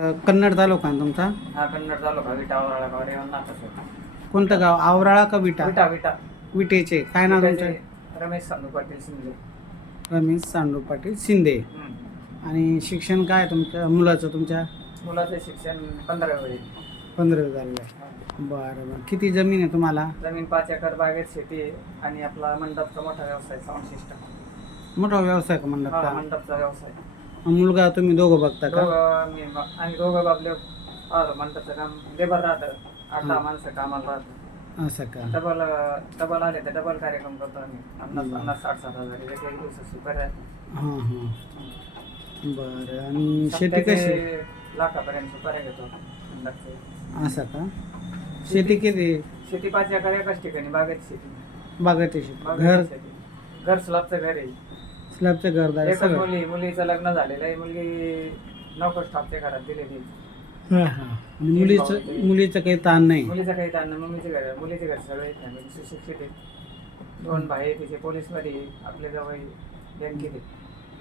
कन्नड तालुका ना तुमचा? हा कन्नड तालुका विटा आवराळा गाव रेवण कोणतं गाव? आवराळा का विटा? विटा विटा. विटेचे. काय नाव तुमचं? विटाचे रमेश सांगू पाटील शिंदे. रमेश सांडू पाटील शिंदे. हम्म. आणि शिक्षण काय तुमच्या मुलाचं तुमच्या? मुलाचं शिक्षण पंधरा वेळी पंधरा झालेलं आहे. बरं बरं. किती जमीन आहे तुम्हाला? जमीन पाच एकर बागेत शेती आहे आणि आपला मंडपचा मोठा व्यवसाय साऊंड सिस्टम. मोठा व्यवसाय का मंडप हा का मंडपचा व्यवसाय. मुलगा तुम्ही दोघं बघता का? दोघं मी आणि दोघं बाबले पाहतो काम लेबर राहतं. आठ दहा माणसं कामाला राहतं असं का? डबल डबल आले तर डबल कार्यक्रम करतो आम्ही. पन्नास पन्नास साठ साठ हजार. एक एक दिवसाची बरं आहे. हां हां. बरं. आणि शेती कशी? लाखापर्यंत सुपाऱ्या घेतो. असं का? शेती किती शेती पाच एकर एकाच ठिकाणी बागेत शेती. बागायती शेती. घर? शेती. घर स्लॅबचं घर आहे. स्लॅबचं घरदार आहे एकच सगळं. मुली मुलीचं लग्न झालेलं आहे. मुलगी नको स्टाफच्या घरात दिलेली हां हां. आणि मुलीचं मुलीचं काही ताण नाही. मुलीचं काही ताण नाही. मम्मीचे घर मुलीचे घर सगळे फॅमिली सुशिक्षित आहे दोन भाई आहे, तिचे पोलीसमध्ये आहे, आपल्या जवळ बँकेत आहे.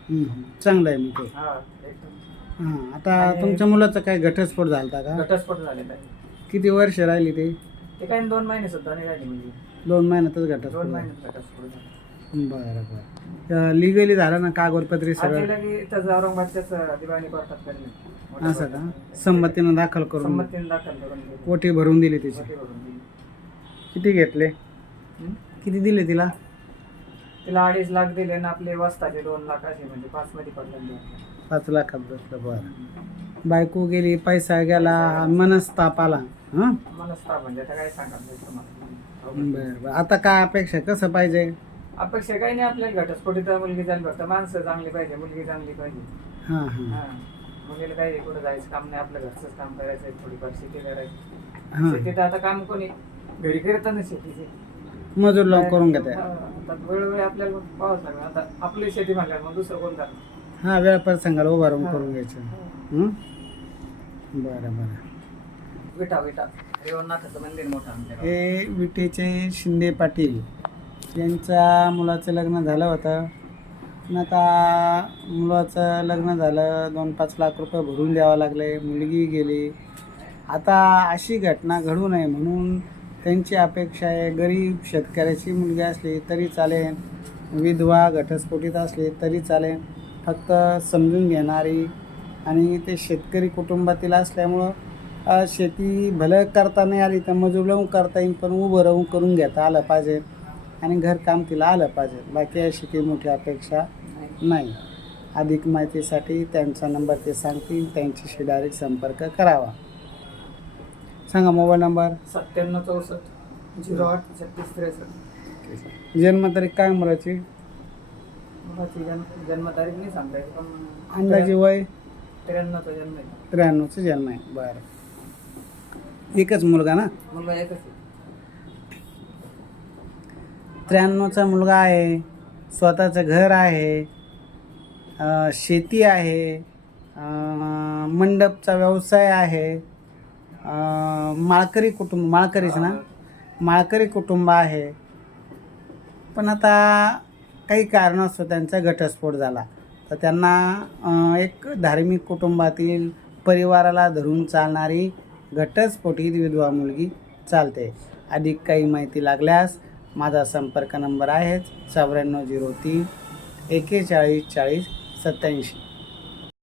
हम्म, हम्म. चांगलं आहे मग ते. हा एकदम. हां आता आणि- तुमच्या मुलाचं काय घटस्फोट झालता का? घटस्फोट झालेला आहे. किती वर्ष राहिली ते? ते काही दोन महिने सुद्धा नाही राहिली मुलगी. दोन महिन्यातच घटस्फोट दोन झाला. महिन्यात घटस्फोट झाला. बरं बरं. लिगली झालं ना कागदपत्री सगळं? इथं औरंगाबादच्याच दिवाणी कोर्टात असं का? संमतीनं दाखल करून संमतीने दाखल करून दिली. भरून दिली तिची भरून दिली. किती घेतले? हं? किती दिले तिला? तिला अडीच लाख दिले ना आपले वस्ताचे दोन लाख असे म्हणजे पाच मध्ये पडले पाच लाखात बसलं बरं. बायको गेली पैसा गेला मनस्ताप आला. हां? स्टाफ म्हणजे आता काय तुम्हाला? बरं बरं. आता काय अपेक्षा कसं पाहिजे? अपेक्षा काही नाही आपल्याला घटस्फोटीत मुलगी झाली फक्त माणसं चांगली पाहिजे मुलगी चांगली पाहिजे. हां हां. हा. मुलीला काही कुठं जायचं काम नाही आपलं घरचंच काम करायचं आहे थोडीफार शेती करायची. हां. शेतीत आता काम कोणी घरी करत ना शेतीचे. मजूर लावून करून घेते हा, आता वेळोवेळी आपल्याला पाहावंच लागेल. आता आपली शेती म्हणल्यावर मग दुसरं कोण करणार? हां व्यापार संघाला उभा राहून. करून घ्यायचं. हं? बरं बरं. विटा विटा. रेवणनाथाचं मंदिर मोठं आमच्या गावात. हे विटेचे शिंदे पाटील. त्यांच्या मुलाचं लग्न झालं होतं. पण आता मुलाचं लग्न झालं. दोन पाच लाख रुपये भरून द्यावं लागले. मुलगी गेली. आता अशी घटना घडू नये म्हणून त्यांची अपेक्षा आहे. गरीब शेतकऱ्याची मुलगी असली तरी चालेल. विधवा घटस्फोटीत असली तरी चालेल. फक्त समजून घेणारी आणि ते शेतकरी कुटुंबातील असल्यामुळं शेती भलं करता नाही आली तर मजूर लावून करता येईल पण उभं राहून करून घेता आलं पाहिजे. आणि घरकाम तिला आलं पाहिजे. बाकी अशी काही मोठी अपेक्षा नाही. अधिक माहितीसाठी त्यांचा नंबर ते सांगतील. त्यांच्याशी डायरेक्ट संपर्क करावा. सांगा मोबाईल नंबर. सत्त्याण्णव चौसष्ट झिरो आठ छत्तीस त्रेसष्ट. जन्मतारीख काय मुलाची? मुलाची जन्म जन्मतारीख नाही सांगता येत पण अंदाजे वय? त्र्याण्णवचा जन्म आहे. त्र्याण्णवचं जन्म आहे. बरं. एकच मुलगा ना? मुलगा एकच आहे. त्र्याण्णवचा मुलगा आहे स्वतःचं घर आहे शेती आहे मंडपचा व्यवसाय आहे माळकरी कुटुंब माळकरीच ना? माळकरी कुटुंब आहे. पण आता काही कारणास्तव त्यांचा घटस्फोट झाला. तर त्यांना एक धार्मिक कुटुंबातील परिवाराला धरून चालणारी घटस्फोटीत विधवा मुलगी चालते. अधिक काही माहिती लागल्यास माझा संपर्क नंबर आहेच चौऱ्याण्णव झिरो तीन एकेचाळीस चाळीस सत्याऐंशी